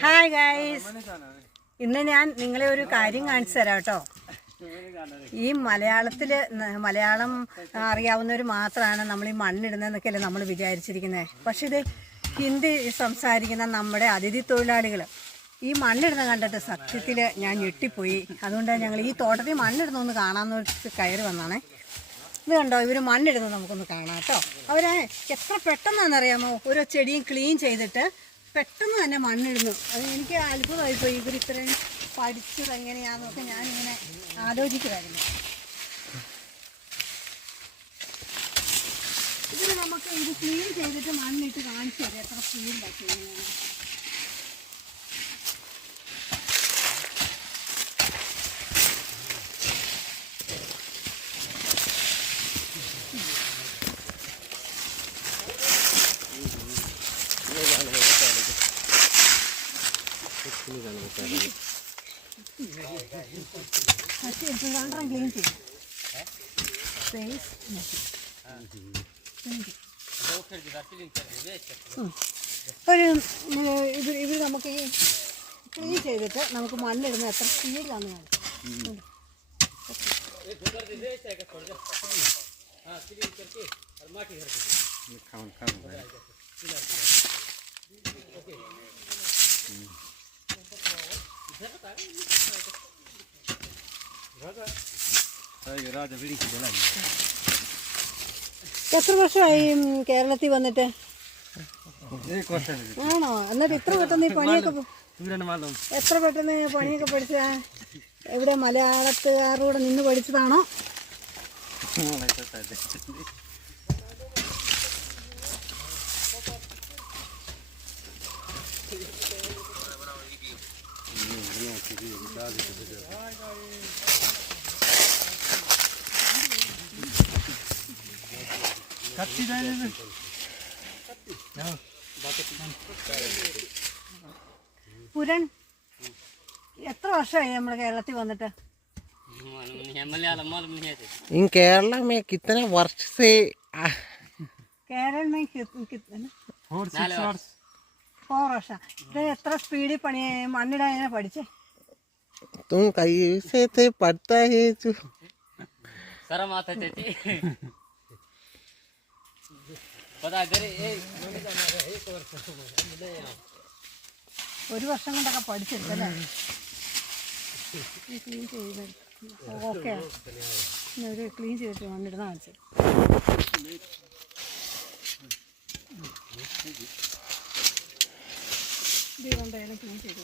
Hi guys ഇന്ന് ഞാൻ നിങ്ങളെ ഒരു കാര്യം കാണിച്ചു തരാം കേട്ടോ. ഈ മലയാളത്തിൽ മലയാളം അറിയാവുന്നവർ മാത്രമാണ് നമ്മൾ ഈ മണ്ണിടുന്നതെന്നൊക്കെയല്ലേ നമ്മൾ വിചാരിച്ചിരിക്കുന്നത് പക്ഷെ ഇത് ഹിന്ദി സംസാരിക്കുന്ന നമ്മുടെ അതിഥി തൊഴിലാളികൾ ഈ മണ്ണിടുന്ന കണ്ടിട്ട് സത്യത്തിൽ ഞാൻ ഞെട്ടിപ്പോയി. അതുകൊണ്ടാണ് ഞങ്ങൾ ഈ തോട്ടത്തിൽ മണ്ണിടുന്നൊന്ന് കാണാമെന്ന് വെച്ച് കയറി വന്നാണേ ഇത് കണ്ടോ? ഇവർ മണ്ണിടുന്നത് നമുക്കൊന്ന് കാണാം കേട്ടോ. അവരെ എത്ര പെട്ടെന്നാണെന്നറിയാമോ? ഓരോ ചെടിയും ക്ലീൻ ചെയ്തിട്ട് പെട്ടെന്ന് തന്നെ മണ്ണിടുന്നു. അത് എനിക്ക് അത്ഭുതമായിപ്പോയി ഇവർ ഇത്രയും പഠിച്ചത് എങ്ങനെയാണെന്നൊക്കെ ഞാനിങ്ങനെ ആലോചിക്കുമായിരുന്നു ഇതിന് നമുക്ക് ഇത് ക്ലീൻ ചെയ്തിട്ട് മണ്ണിട്ട് കാണിച്ചു തരാം. എത്ര ക്ലീൻ ചെയ്യുന്നത് ക്ലീൻ ചെയ്യും ഒരു ഇത് ഇവർ നമുക്ക് ഈ ക്ലീൻ ചെയ്തിട്ട് നമുക്ക് മണ്ണിടുന്ന എത്ര സ്പീഡിലാണെന്ന് കാണിക്കും എത്ര വർഷമായി കേരളത്തിൽ വന്നിട്ട്? ആണോ? എന്നിട്ട് ഇത്ര പെട്ടെന്ന് ഈ പണിയൊക്കെ എത്ര പെട്ടെന്ന് പണിയൊക്കെ പഠിച്ച എവിടെ മലയാളത്തുകാരോട് നിന്ന് പഠിച്ചതാണോ? പുരൺ എത്ര വർഷമായി നമ്മുടെ കേരളത്തിൽ വന്നിട്ട് इन केरला में कितने वर्ष से आ, കേരള ഫോർ വർഷം ഇത് എത്ര സ്പീഡിൽ പണി മണ്ണിടാൻ എങ്ങനെ പഠിച്ചേ तुम कैसे थे पढ़ता है जो शर्म आता त्याची पता घरी ए ഒരു വർഷം കൊണ്ടൊക്കെ പഠിച്ചെടുത്തല്ലേ ക്ലീൻ ചെയ്ത് ഓക്കെ ഒരു ക്ലീൻ ചെയ്തിട്ട് മണ്ണിടുന്ന കാണിച്ചു ഇത് കൊണ്ടായാലും ക്ലീൻ ചെയ്തു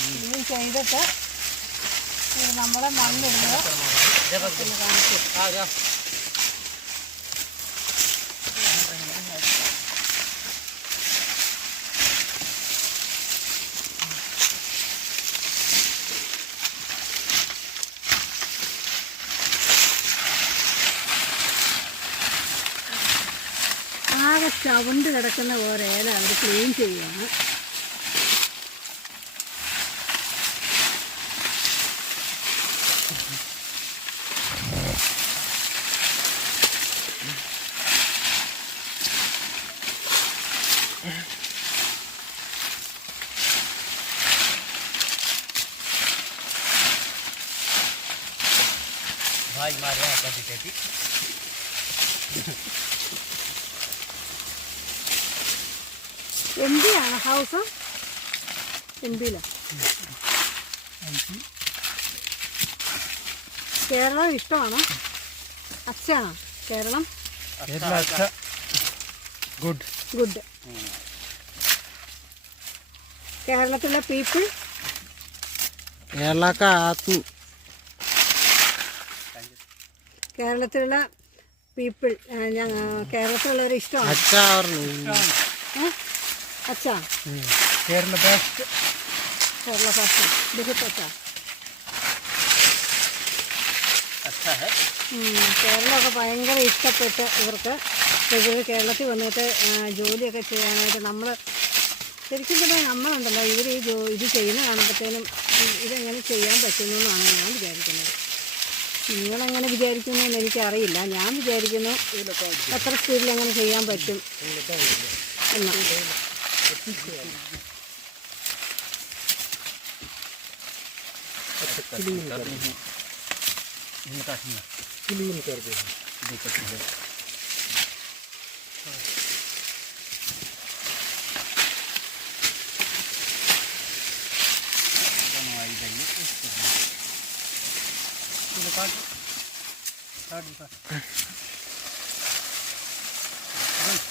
ക്ലീൻ ചെയ്തിട്ട് നമ്മളെ മണ്ണിടുന്നത്. ആകെ ചവണ്ട് കിടക്കുന്ന ഇല അവർ ക്ലീൻ ചെയ്യുകയാണ് બાજ મારે કરી તેથી എം ബി ആണ് ഹൗസ് എം കേരളം ഇഷ്ടമാണ്? അച്ഛനാണ്? കേരളം? ഗുഡ് ഗുഡ് കേരളത്തിലെ പീപ്പിൾ കേരളക്കാത്തു കേരളത്തിലുള്ള പീപ്പിൾ കേരളത്തിലുള്ളവരെ ഇഷ്ടമാണ്? അച്ഛാ കേരള ഫാസ്റ്റ് കേരള ഫാസ്റ്റ് കേരളമൊക്കെ ഭയങ്കര ഇഷ്ടപ്പെട്ട് ഇവർക്ക് ഇവർ കേരളത്തിൽ വന്നിട്ട് ജോലിയൊക്കെ ചെയ്യാനായിട്ട് നമ്മൾ ശരിക്കും പറഞ്ഞാൽ നമ്മളുണ്ടല്ലോ ഇവർ ഈ ജോ ഇത് ചെയ്യുന്ന കാണുമ്പോഴത്തേനും ഇതെങ്ങനെ ചെയ്യാൻ പറ്റുന്നു എന്നാണ് ഞാൻ വിചാരിക്കുന്നത്. നിങ്ങളെങ്ങനെ വിചാരിക്കുന്നു എന്ന് എനിക്കറിയില്ല ഞാൻ വിചാരിക്കുന്നു എത്ര സ്പീഡിൽ എങ്ങനെ ചെയ്യാൻ പറ്റും എന്ന് क्लीन कर दे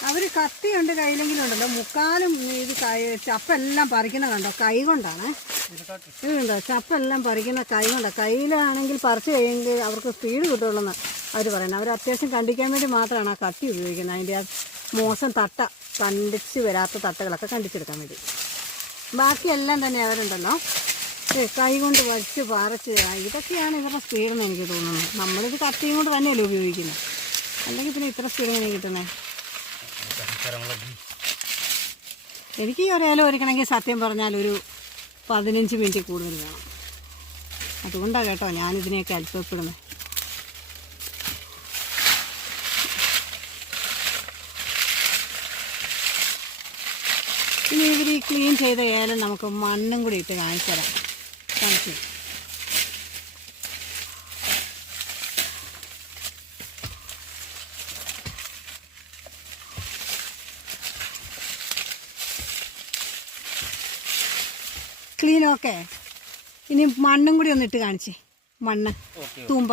അവർ കത്തിയുണ്ട് കയ്യിലെങ്കിലും ഉണ്ടല്ലോ. മുക്കാലും ഇത് കൈ ചപ്പെല്ലാം പറിക്കുന്ന കണ്ടോ? കൈ കൊണ്ടാണ്. ഇതുണ്ടോ ചപ്പെല്ലാം പറിക്കുന്ന കൈ കൊണ്ടാണ് കയ്യിലാണെങ്കിൽ പറിച്ചു കഴിയുമെങ്കിൽ അവർക്ക് സ്പീഡ് കിട്ടുള്ളൂ അവർ പറയുന്നത്. അവർ അത്യാവശ്യം കണ്ടിക്കാൻ വേണ്ടി മാത്രമാണ് ആ കത്തി ഉപയോഗിക്കുന്നത്. അതിന്റെ ആ മോശം തട്ട കണ്ടിച്ച് വരാത്ത തട്ടകളൊക്കെ കണ്ടിച്ചെടുക്കാൻ വേണ്ടി. ബാക്കിയെല്ലാം തന്നെ അവരുണ്ടല്ലോ. കൈ കൊണ്ട് വലിച്ച് പറിച്ച് ഇതൊക്കെയാണ് ഇവരുടെ സ്പീഡെന്ന് എനിക്ക് തോന്നുന്നത്. നമ്മളിത് കത്തിയും കൊണ്ട് തന്നെയല്ലേ ഉപയോഗിക്കുന്നത്. അല്ലെങ്കിൽ പിന്നെ ഇത്ര സ്പീഡ് എങ്ങനെ കിട്ടുന്നത് എനിക്ക് ഈ ഒരേല ഒരുക്കണമെങ്കിൽ സത്യം പറഞ്ഞാൽ ഒരു പതിനഞ്ച് മിനിറ്റ് കൂടുതൽ വേണം. അതുകൊണ്ടാണ് കേട്ടോ ഞാനിതിനെയൊക്കെ അത്ഭുതപ്പെടുന്നത്. ഇനി ഇവർ ഈ ക്ലീൻ ചെയ്ത ഏലം നമുക്ക് മണ്ണും കൂടി ഇട്ട് കാണിച്ചു തരാം. കാണിച്ചു ക്ലീൻ ഓക്കെ ഇനി മണ്ണും കൂടി ഒന്ന് ഇട്ട് കാണിച്ചേ. മണ്ണ്. തൂമ്പ.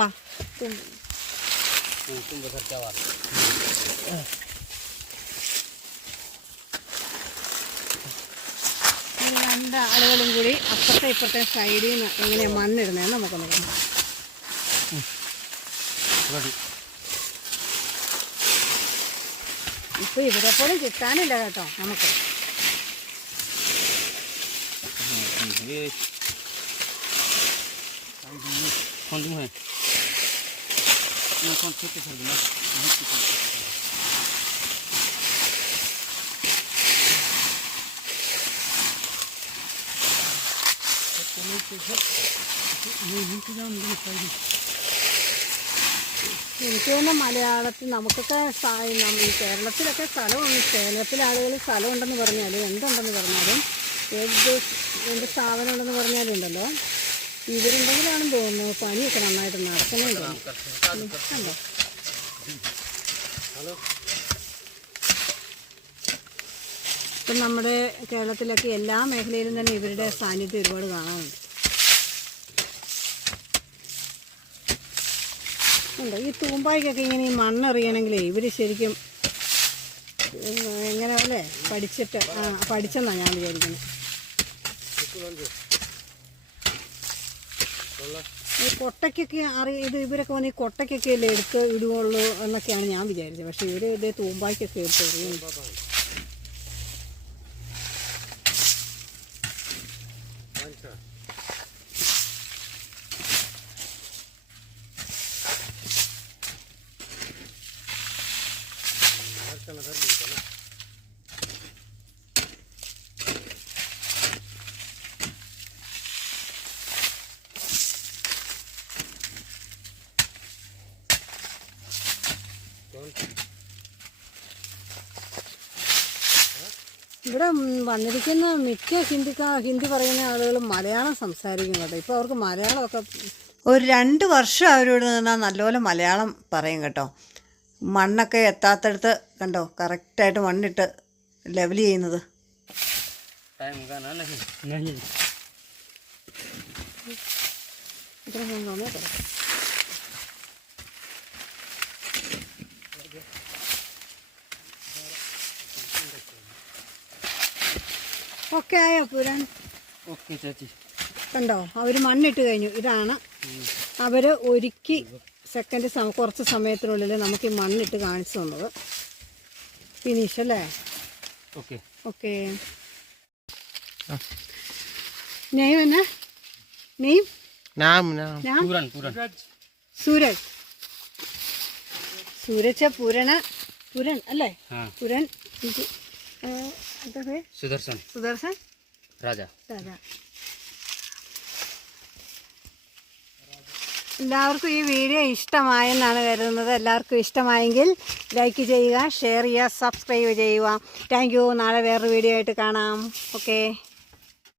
തൂമ്പ. രണ്ട് ആളുകളും കൂടി അപ്പുറത്തെ ഇപ്പുറത്തെ സൈഡിൽ നിന്ന് എങ്ങനെയാണ് മണ്ണിടുന്നതെന്ന് നമുക്കൊന്ന് കാണാം ഇപ്പം ഇവരെ പോലും കിട്ടാനില്ല കേട്ടോ നമുക്ക് കൊണ്ടുപോയി എനിക്ക് തോന്നുന്നു മലയാളത്തിൽ നമുക്കൊക്കെ ഈ കേരളത്തിലൊക്കെ സ്ഥലമുണ്ട്. കേരളത്തിലെ ആളുകൾ സ്ഥലമുണ്ടെന്ന് പറഞ്ഞാലും എന്തുണ്ടെന്ന് പറഞ്ഞാലും ഏത് എന്ത് സ്ഥാപനം ഉണ്ടെന്ന് പറഞ്ഞാലും ഉണ്ടല്ലോ. ഇവരുണ്ടെങ്കിലാണെന്ന് തോന്നുന്നു പണിയൊക്കെ നന്നായിട്ട് നടക്കുന്നുണ്ടോ. ഇപ്പം നമ്മുടെ കേരളത്തിലൊക്കെ എല്ലാ മേഖലയിലും തന്നെ ഇവരുടെ സാന്നിധ്യം ഒരുപാട് കാണാറുണ്ട്. ഉണ്ട്. ഈ തൂമ്പായ്ക്കൊക്കെ ഇങ്ങനെ ഈ മണ്ണെറിയണമെങ്കിലേ ഇവർ ശരിക്കും എങ്ങനെ അല്ലേ? പഠിച്ചിട്ട് ആ പഠിച്ചെന്നാണ് ഞാൻ വിചാരിക്കുന്നത് ഈ കൊട്ടയ്ക്കൊക്കെ അറി ഇത് ഇവരൊക്കെ വന്ന് ഈ കൊട്ടയ്ക്കൊക്കെ അല്ലേ എടുത്ത് ഇടുകയുള്ളൂ എന്നൊക്കെയാണ് ഞാൻ വിചാരിച്ചത്. പക്ഷേ ഇവർ ഇതേ തൂമ്പായ്ക്കൊക്കെ എടുത്ത് എറിയും ഇവിടെ ഉം, വന്നിരിക്കുന്ന മിക്ക ഹിന്ദിക്കാ ഹിന്ദി പറയുന്ന ആളുകളും മലയാളം സംസാരിക്കും കേട്ടോ. ഇപ്പോൾ അവർക്ക് മലയാളമൊക്കെ ഒരു രണ്ട് വർഷം അവരോട് നിന്നാൽ നല്ലപോലെ മലയാളം പറയും കേട്ടോ. മണ്ണൊക്കെ എത്താത്തടുത്ത് കണ്ടോ കറക്റ്റായിട്ട് മണ്ണിട്ട് ലെവൽ ചെയ്യുന്നത്. ഓക്കെ ആയോ പുരാൻ? ചേച്ചി. കണ്ടോ അവർ മണ്ണിട്ട് കഴിഞ്ഞു. ഇതാണ് അവർ ഒരുക്കി സെക്കൻഡ് സമ കുറച്ച് സമയത്തിനുള്ളിൽ നമുക്ക് ഈ മണ്ണിട്ട് കാണിച്ചു തന്നത്. ഫിനിഷ് അല്ലേ? ഓക്കെ ഓക്കെ നെയ്മ് എന്നാ? നെയ്മ് നാം നാം. സൂരജ്. സൂരജ്. പൂരണ പുരൻ അല്ലേ? പുരൻ സുദർശൻ. സുദർശൻ? രാജ. രാജ. എല്ലാവർക്കും ഈ വീഡിയോ ഇഷ്ടമായെന്നാണ് കരുതുന്നത്. എല്ലാവർക്കും ഇഷ്ടമായെങ്കിൽ ലൈക്ക് ചെയ്യുക ഷെയർ ചെയ്യുക സബ്സ്ക്രൈബ് ചെയ്യുക. താങ്ക് നാളെ വേറൊരു വീഡിയോ ആയിട്ട് കാണാം. ഓക്കെ